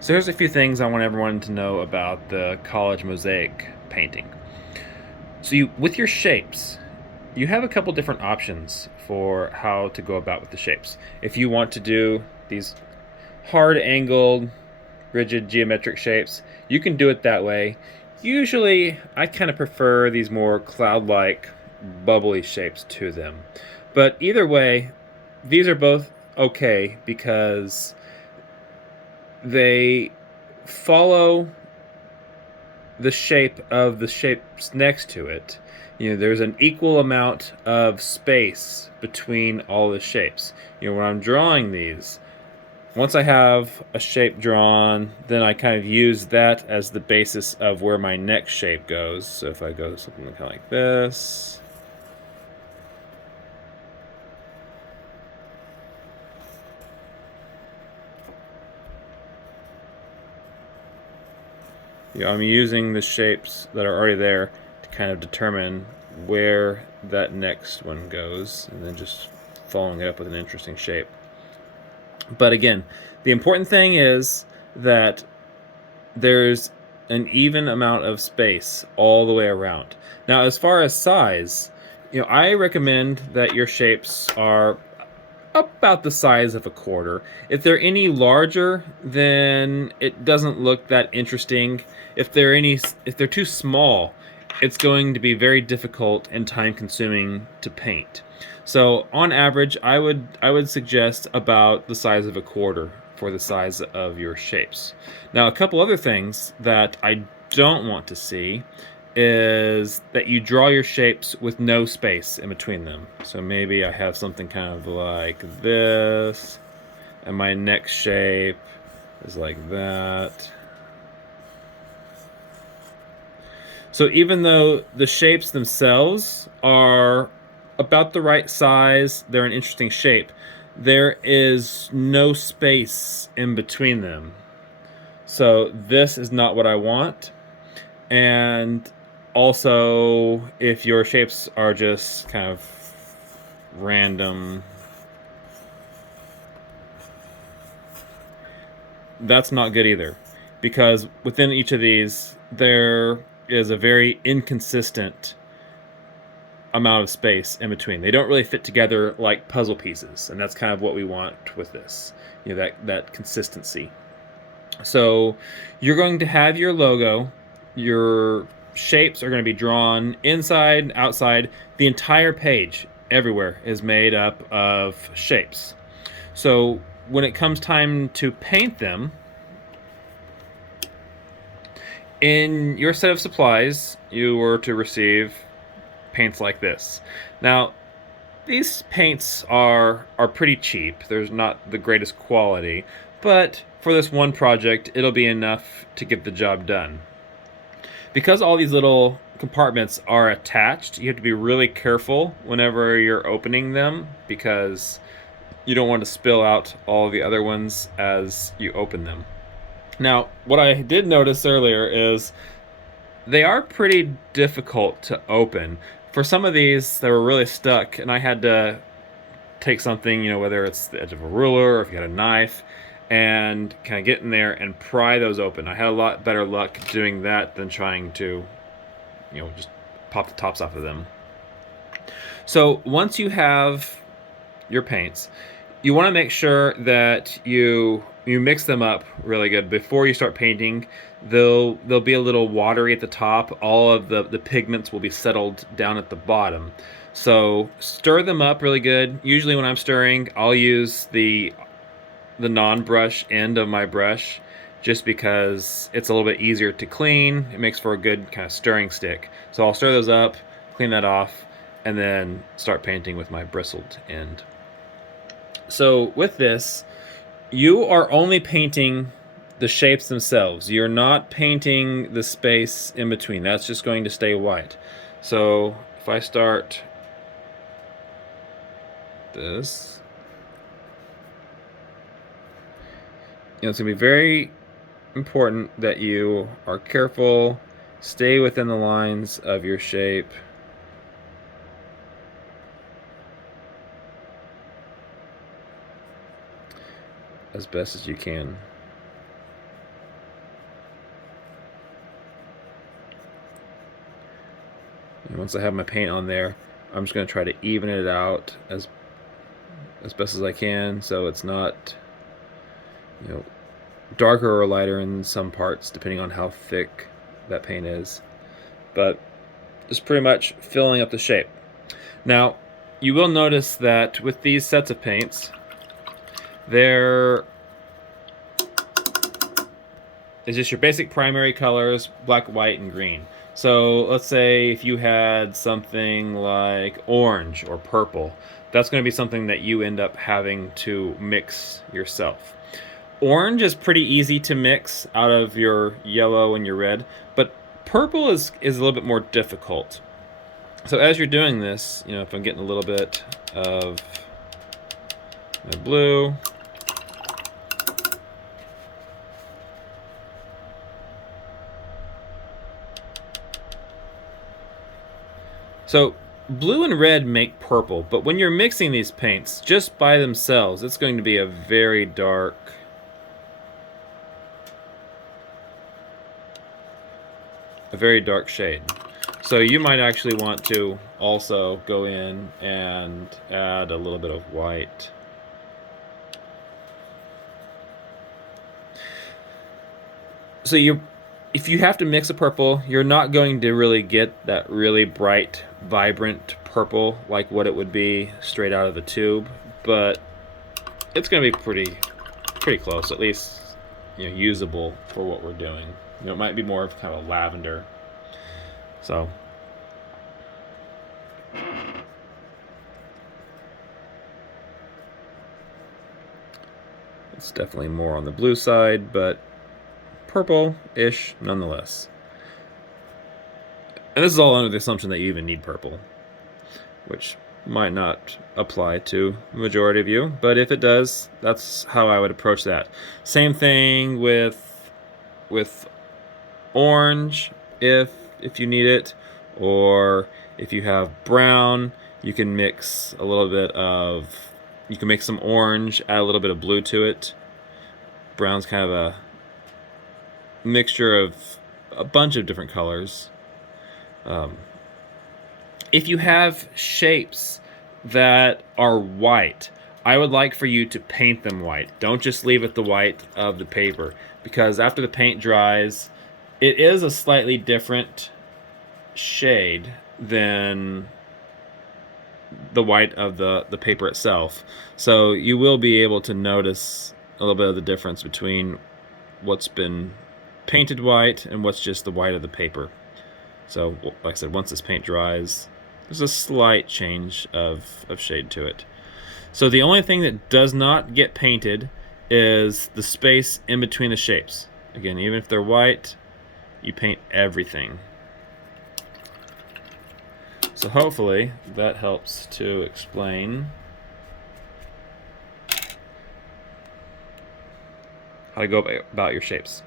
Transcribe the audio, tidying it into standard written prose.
So here's a few things I want everyone to know about the college mosaic painting. With your shapes, you have a couple different options for how to go about with the shapes. If you want to do these hard angled, rigid geometric shapes, you can do it that way. Usually, I kind of prefer these more cloud-like, bubbly shapes to them. But either way, these are both okay because they follow the shape of the shapes next to it. There's an equal amount of space between all the shapes. When I'm drawing these, once I have a shape drawn, then I kind of use that as the basis of where my next shape goes. So if I go something kind of like this, I'm using the shapes that are already there to kind of determine where that next one goes, and then just following it up with an interesting shape. But again, the important thing is that there's an even amount of space all the way around. Now, as far as size, I recommend that your shapes are about the size of a quarter. If they're any larger, then it doesn't look that interesting. If they're too small, it's going to be very difficult and time consuming to paint. So on average, I would suggest about the size of a quarter for the size of your shapes. Now, a couple other things that I don't want to see is that you draw your shapes with no space in between them. So maybe I have something kind of like this, and my next shape is like that. So even though the shapes themselves are about the right size, they're an interesting shape, there is no space in between them. So this is not what I want. And also, if your shapes are just kind of random, that's not good either. Because within each of these, there is a very inconsistent amount of space in between. They don't really fit together like puzzle pieces, and that's kind of what we want with this. That consistency. So you're going to have your logo, your shapes are going to be drawn inside, outside. The entire page, everywhere, is made up of shapes. So when it comes time to paint them, in your set of supplies, you were to receive paints like this. Now, these paints are pretty cheap. There's not the greatest quality, but for this one project, it'll be enough to get the job done. Because all these little compartments are attached, you have to be really careful whenever you're opening them because you don't want to spill out all the other ones as you open them. Now, what I did notice earlier is they are pretty difficult to open. For some of these, they were really stuck, and I had to take something, whether it's the edge of a ruler or if you had a knife, and kind of get in there and pry those open. I had a lot better luck doing that than trying to, just pop the tops off of them. So once you have your paints, you want to make sure that you mix them up really good before you start painting. They'll be a little watery at the top. All of the pigments will be settled down at the bottom. So stir them up really good. Usually when I'm stirring, I'll use the non-brush end of my brush just because it's a little bit easier to clean. It makes for a good kind of stirring stick. So I'll stir those up, clean that off, and then start painting with my bristled end. So with this, you are only painting the shapes themselves. You're not painting the space in between. That's just going to stay white. So if I start this, it's going to be very important that you are careful, stay within the lines of your shape. As best as you can. And once I have my paint on there, I'm just going to try to even it out as best as I can, so it's not, you know, darker or lighter in some parts depending on how thick that paint is. But it's pretty much filling up the shape. Now, you will notice that with these sets of paints, there is just your basic primary colors, black, white, and green. So let's say if you had something like orange or purple, that's going to be something that you end up having to mix yourself. Orange is pretty easy to mix out of your yellow and your red, but purple is a little bit more difficult. So as you're doing this, you know, if I'm getting a little bit of my blue, so blue and red make purple, but when you're mixing these paints just by themselves, it's going to be a very dark shade. So you might actually want to also go in and add a little bit of white. So if you have to mix a purple, you're not going to really get that really bright, vibrant purple like what it would be straight out of the tube, but it's going to be pretty close, at least, you know, usable for what we're doing. You know, it might be more of kind of a lavender. So it's definitely more on the blue side, but purple-ish nonetheless. And this is all under the assumption that you even need purple, which might not apply to the majority of you, but if it does, that's how I would approach that. Same thing with orange, if you need it, or if you have brown, you can mix a little bit of, you can make some orange, add a little bit of blue to it. Brown's kind of a mixture of a bunch of different colors. If you have shapes that are white, I would like for you to paint them white. Don't just leave it the white of the paper, because after the paint dries, it is a slightly different shade than the white of the paper itself. So you will be able to notice a little bit of the difference between what's been painted white and what's just the white of the paper. So, like I said, once this paint dries, there's a slight change of shade to it. So the only thing that does not get painted is the space in between the shapes. Again, even if they're white, you paint everything. So hopefully that helps to explain how to go about your shapes.